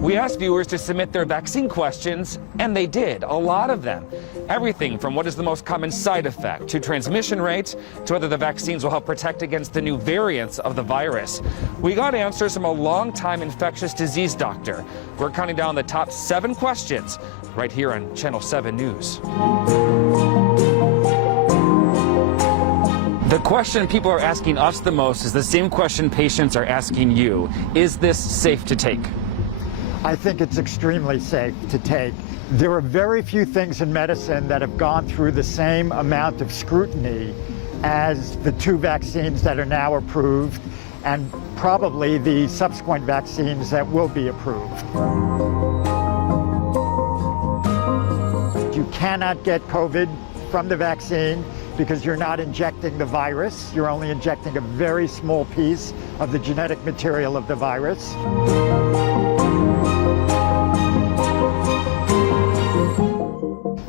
We asked viewers to submit their vaccine questions, and they did, a lot of them. Everything from what is the most common side effect, to transmission rates, to whether the vaccines will help protect against the new variants of the virus. We got answers from a longtime infectious disease doctor. We're counting down the top 7 questions right here on Channel 7 News. The question people are asking us the most is the same question patients are asking you. Is this safe to take? I think it's extremely safe to take. There are very few things in medicine that have gone through the same amount of scrutiny as the 2 vaccines that are now approved, and probably the subsequent vaccines that will be approved. You cannot get COVID from the vaccine because you're not injecting the virus. You're only injecting a very small piece of the genetic material of the virus.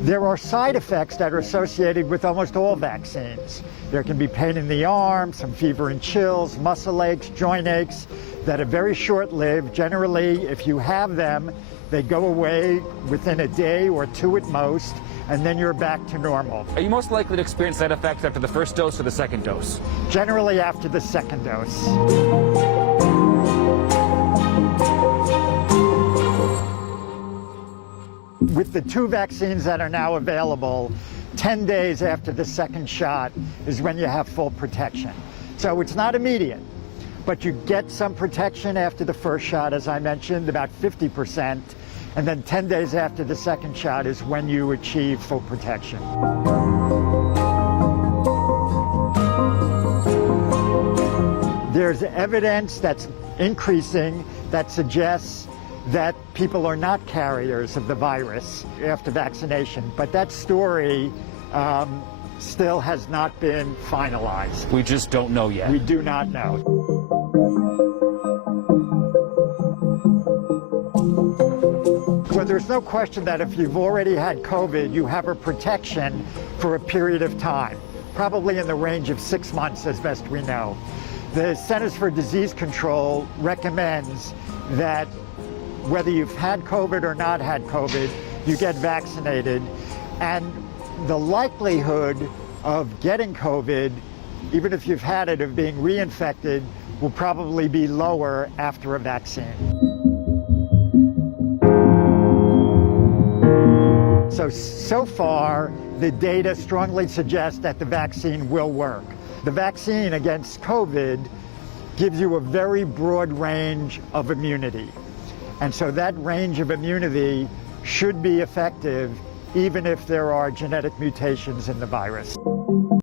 There are side effects that are associated with almost all vaccines. There can be pain in the arm, some fever and chills, muscle aches, joint aches that are very short-lived. Generally, if you have them, they go away within a day or 2 at most, and then you're back to normal. Are you most likely to experience side effects after the first dose or the second dose? Generally after the second dose. With the 2 vaccines that are now available, 10 days after the second shot is when you have full protection. So it's not immediate, but you get some protection after the first shot, as I mentioned, about 50%, and then 10 days after the second shot is when you achieve full protection. There's evidence that's increasing that suggests that people are not carriers of the virus after vaccination, but that story still has not been finalized. We just don't know yet. We do not know. Well, there's no question that if you've already had COVID, you have a protection for a period of time, probably in the range of 6 months as best we know. The Centers for Disease Control recommends that whether you've had COVID or not had COVID, you get vaccinated, and the likelihood of getting COVID, even if you've had it, of being reinfected, will probably be lower after a vaccine. So far, the data strongly suggests that the vaccine will work. The vaccine against COVID gives you a very broad range of immunity. And so that range of immunity should be effective even if there are genetic mutations in the virus.